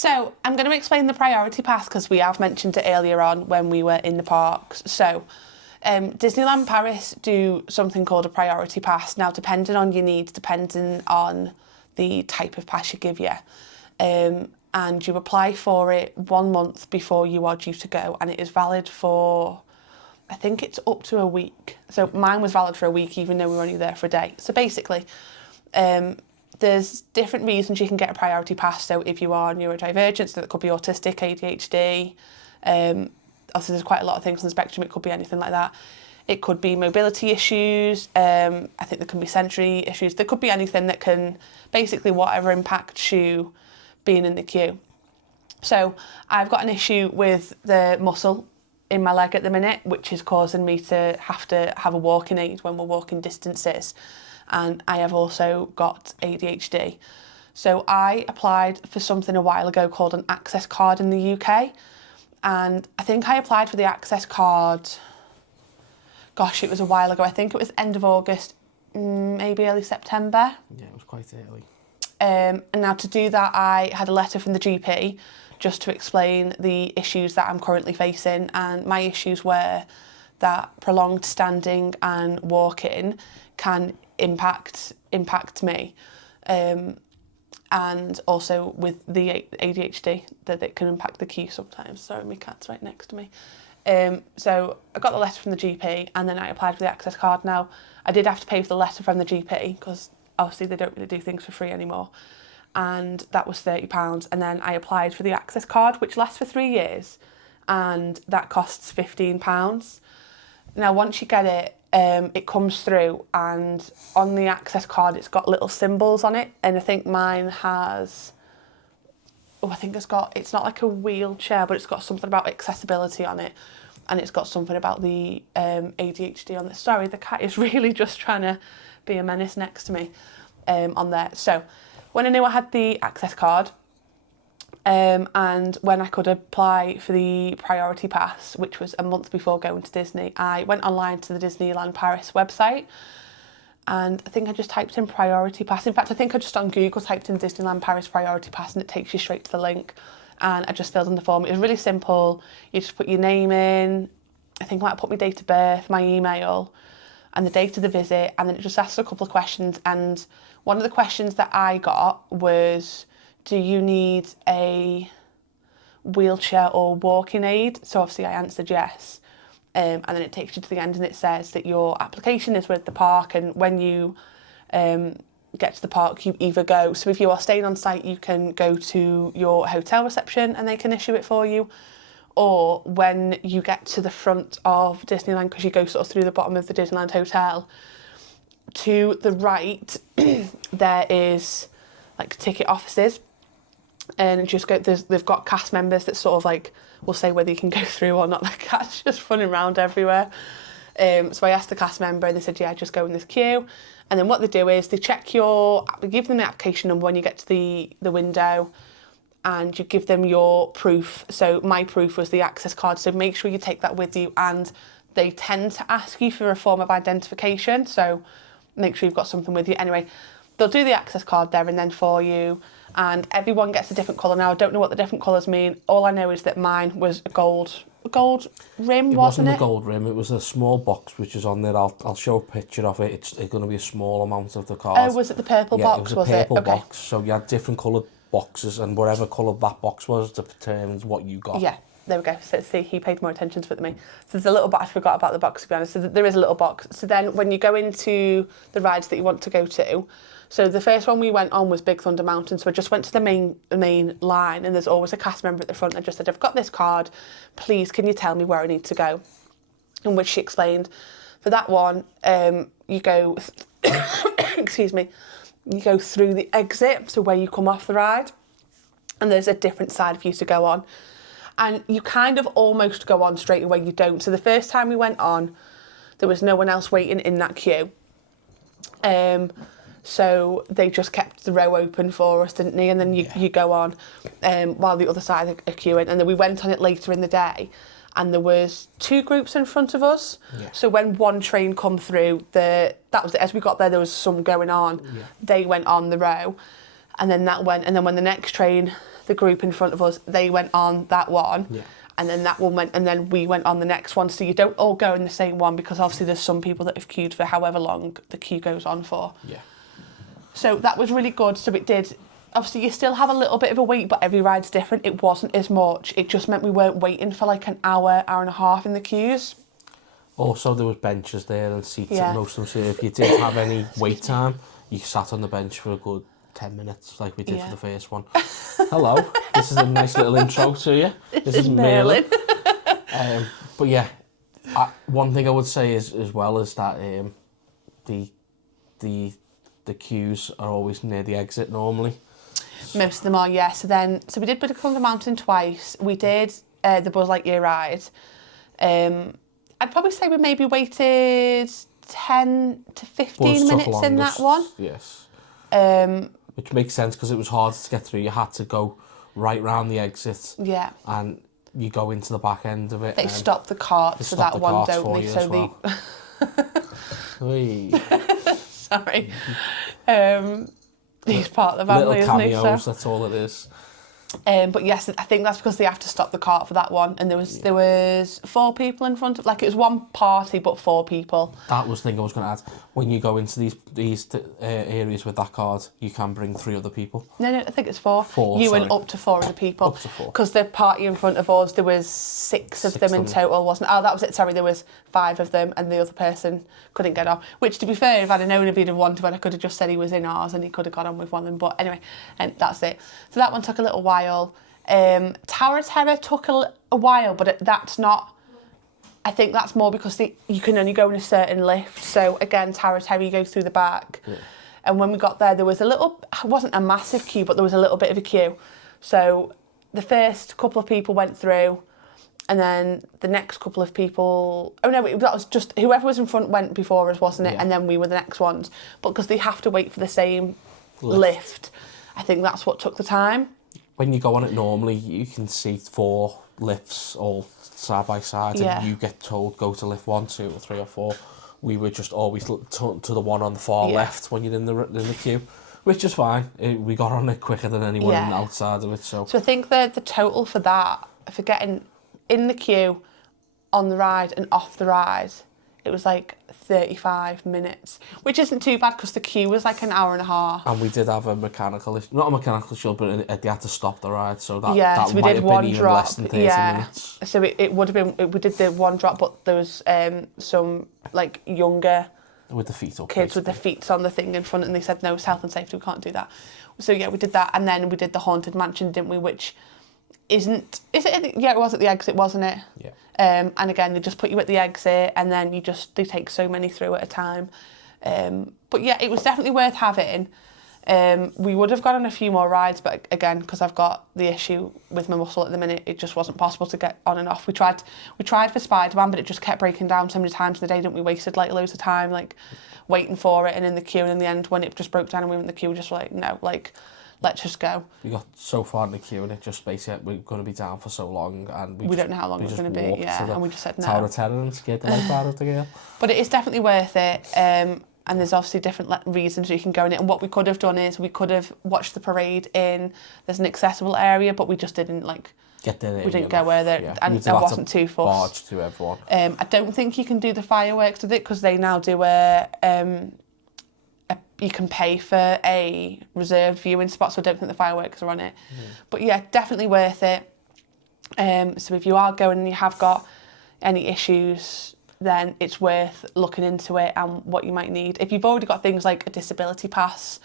So I'm going to explain the priority pass because we have mentioned it earlier on when we were in the parks. So Disneyland Paris do something called a priority pass. Now, depending on your needs, depending on the type of pass you give you, and you apply for it 1 month before you are due to go, and it is valid for, I think it's up to a week. So mine was valid for a week, even though we were only there for a day. So basically, there's different reasons you can get a priority pass. So if you are neurodivergent, so that could be autistic, ADHD, obviously there's quite a lot of things on the spectrum. It could be anything like that. It could be mobility issues. I think there can be sensory issues. There could be anything that can, basically whatever impacts you being in the queue. So I've got an issue with the muscle in my leg at the minute, which is causing me to have a walking aid when we're walking distances. And I have also got ADHD. So I applied for something a while ago called an access card in the UK. And I think I applied for the access card, gosh, it was a while ago. I think it was end of August, maybe early September. Yeah, it was quite early. And now to do that, I had a letter from the GP just to explain the issues that I'm currently facing. And my issues were that prolonged standing and walking can impact me, and also with the ADHD that it can impact the queue sometimes. Sorry, my cat's right next to me. So I got the letter from the GP and then I applied for the access card. Now I did have to pay for the letter from the GP because obviously they don't really do things for free anymore, and that was £30. And then I applied for the access card, which lasts for 3 years, and that costs £15. Now once you get it, it comes through, and on the access card it's got little symbols on it, and I think mine has, it's not like a wheelchair, but it's got something about accessibility on it, and it's got something about the ADHD on it. Sorry, the cat is really just trying to be a menace next to me on there. So when I knew I had the access card, and when I could apply for the priority pass, which was a month before going to Disney, I went online to the Disneyland Paris website, and I think I just typed in priority pass. In fact, I think I just on Google typed in Disneyland Paris priority pass, and it takes you straight to the link, and I just filled in the form. It was really simple. You just put your name in, I think I might put my date of birth, my email, and the date of the visit, and then it just asks a couple of questions. And one of the questions that I got was, do you need a wheelchair or walking aid? So obviously I answered yes. And then it takes you to the end and it says that your application is with the park, and when you get to the park, you either go, so if you are staying on site, you can go to your hotel reception and they can issue it for you, or when you get to the front of Disneyland, because you go sort of through the bottom of the Disneyland Hotel, to the right there is like ticket offices, and just go, they've got cast members that sort of like will say whether you can go through or not. The cat's just running around everywhere. So I asked the cast member and they said, yeah, just go in this queue. And then what they do is they check you give them the application number when you get to the window, and you give them your proof. So my proof was the access card, so make sure you take that with you, and they tend to ask you for a form of identification, so make sure you've got something with you. Anyway, they'll do the access card there and then for you, and everyone gets a different colour. Now I don't know what the different colours mean. All I know is that mine was a gold rim, wasn't it? It wasn't a gold rim, it was a small box which is on there. I'll show a picture of it. It's going to be a small amount of the card. Oh, was it the purple box? It was a purple Okay. box, so you had different coloured boxes, and whatever colour that box was determines what you got. Yeah, there we go. So see, he paid more attention to it than me. So there's a little box. I forgot about the box, to be honest. So there is a little box. So then when you go into the rides that you want to go to, so the first one we went on was Big Thunder Mountain. So I just went to the main line, and there's always a cast member at the front. I just said, I've got this card. Please, can you tell me where I need to go? In which she explained, for that one, you go, excuse me, you go through the exit, so where you come off the ride, and there's a different side for you to go on. And you kind of almost go on straight away, you don't. So the first time we went on, there was no one else waiting in that queue. So they just kept the row open for us, didn't they? And then you go on while the other side are queuing. And then we went on it later in the day, and there was 2 groups in front of us. Yeah. So when one train come through, that was it. As we got there was some going on. Yeah. They went on the row, and then that went. And then when the next train the group in front of us, they went on that one. Yeah. And then that one went, and then we went on the next one. So you don't all go in the same one, because obviously there's some people that have queued for however long the queue goes on for. Yeah. So that was really good. So it did, obviously you still have a little bit of a wait, but every ride's different. It wasn't as much. It just meant we weren't waiting for like an hour, hour and a half in the queues. Also, there was benches there and seats Yeah. at most of them. So if you did have any wait time, you sat on the bench for a good 10 minutes, like we did Yeah. for the first one. Hello, this is a nice little intro to you. This is Merlin. But yeah, one thing I would say is as well is that the queues are always near the exit normally. Most of them are, yeah. So we did Buddha Thunder Mountain twice. We did the Buzz Lightyear ride. I'd probably say we maybe waited 10 to 15 minutes in that one. Yes. Which makes sense because it was hard to get through. You had to go right round the exit. Yeah. And you go into the back end of it. They stop the carts for that one, don't they? So sorry. He's part of the family, little isn't he? cameos, So. that's all it is. But yes, I think that's because they have to stop the cart for that one, and there was 4 people in front of, like, it was one party but 4 people. That was the thing I was going to add. When you go into these areas with that card, you can bring 3 other people. No, I think it's 4. 4, you sorry. and up to 4 other people. Up to 4. Because the party in front of us, there was 6 of them in total, wasn't it? Oh, that was it. Sorry, there was 5 of them, and the other person couldn't get on. Which, to be fair, if I'd have known if he'd have wanted one, I could have just said he was in ours, and he could have got on with one of them. But anyway, and that's it. So that one took a little while. Tower of Terror took a while, but that's not. I think that's more because you can only go in a certain lift. So again, Tower of Terror, you go through the back. Yeah. And when we got there was it wasn't a massive queue, but there was a little bit of a queue. So the first couple of people went through, and then the next couple of people. Oh no, that was just whoever was in front went before us, wasn't it? Yeah. And then we were the next ones. But because they have to wait for the same lift, I think that's what took the time. When you go on it normally, you can see 4 lifts all side by side, and you get told go to lift 1, 2, or 3, or 4. We were just always to the one on the far left when you're in the queue, which is fine. We got on it quicker than anyone outside of it. So I think the total for that, for getting in the queue, on the ride and off the ride, it was like 35 minutes, which isn't too bad because the queue was like an hour and a half. And we did have not a mechanical issue, but they had to stop the ride, so that so we might did have one been even drop. less than 30 minutes. So it would have been, we did the one drop, but there was some like younger with the feet up, kids with their feet on the thing in front, and they said no, it's health and safety, we can't do that. So yeah, we did that, and then we did the Haunted Mansion, didn't we? Which is it? Yeah, it was at the exit, wasn't it? Yeah. And again, they just put you at the exit, and then they take so many through at a time. But yeah, it was definitely worth having. We would have gone on a few more rides, but again, because I've got the issue with my muscle at the minute, it just wasn't possible to get on and off. We tried for Spider-Man, but it just kept breaking down so many times in the day, didn't we? Wasted like loads of time like waiting for it and in the queue, and in the end when it just broke down and we were in the queue, we just were like, no, like, let's just go. We got so far in the queue and it just basically, we're going to be down for so long, and we don't know how long it's going to be, and we just said no. Tower of Terror and scared the life out of the girl. But it is definitely worth it, and there's obviously different reasons you can go in it, and what we could have done is we could have watched the parade there's an accessible area, but we just didn't get there. We didn't go where there, and I wasn't too fussed. Barge to everyone. I don't think you can do the fireworks with it because they now do you can pay for a reserved viewing spot, so I don't think the fireworks are on it. But yeah, definitely worth it. So if you are going and you have got any issues, then it's worth looking into it and what you might need. If you've already got things like a disability pass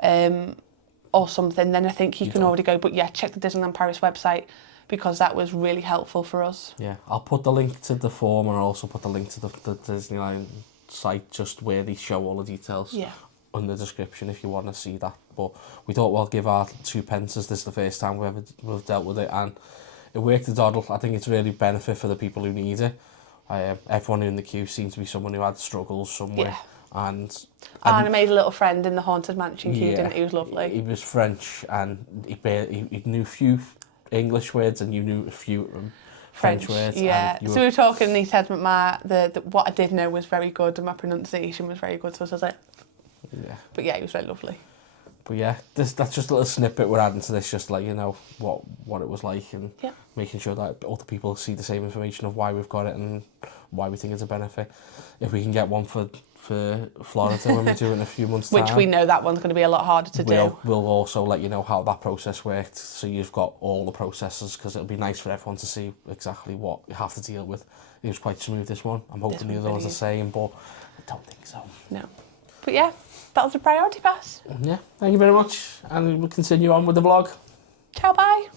or something, then I think you can already go. But yeah, check the Disneyland Paris website because that was really helpful for us. Yeah, I'll put the link to the form and I'll also put the link to the Disneyland site, just where they show all the details in the description if you want to see that. But we thought we'll give our 2 pence, as this is the first time we've dealt with it, and it worked a doddle. I think it's really benefit for the people who need it. Everyone in the queue seemed to be someone who had struggles somewhere. Yeah. And I made a little friend in the Haunted Mansion queue, didn't he? He was lovely. He was French, and he knew a few English words, and you knew a few French words. Yeah. So we were talking, and he said what I did know was very good, and my pronunciation was very good. So I was like, yeah. But yeah, he was very lovely. But yeah, that's just a little snippet we're adding to this, just to let you know what it was like, and making sure that other people see the same information of why we've got it and why we think it's a benefit. If we can get one for Florida when we do it in a few months' time. Which we know that one's going to be a lot harder to do. We'll also let you know how that process worked, so you've got all the processes, because it'll be nice for everyone to see exactly what you have to deal with. It was quite smooth, this one. I'm hoping the other one's the same, but I don't think so. No. But yeah, that was a priority pass. Yeah, thank you very much, and we'll continue on with the vlog. Ciao, bye.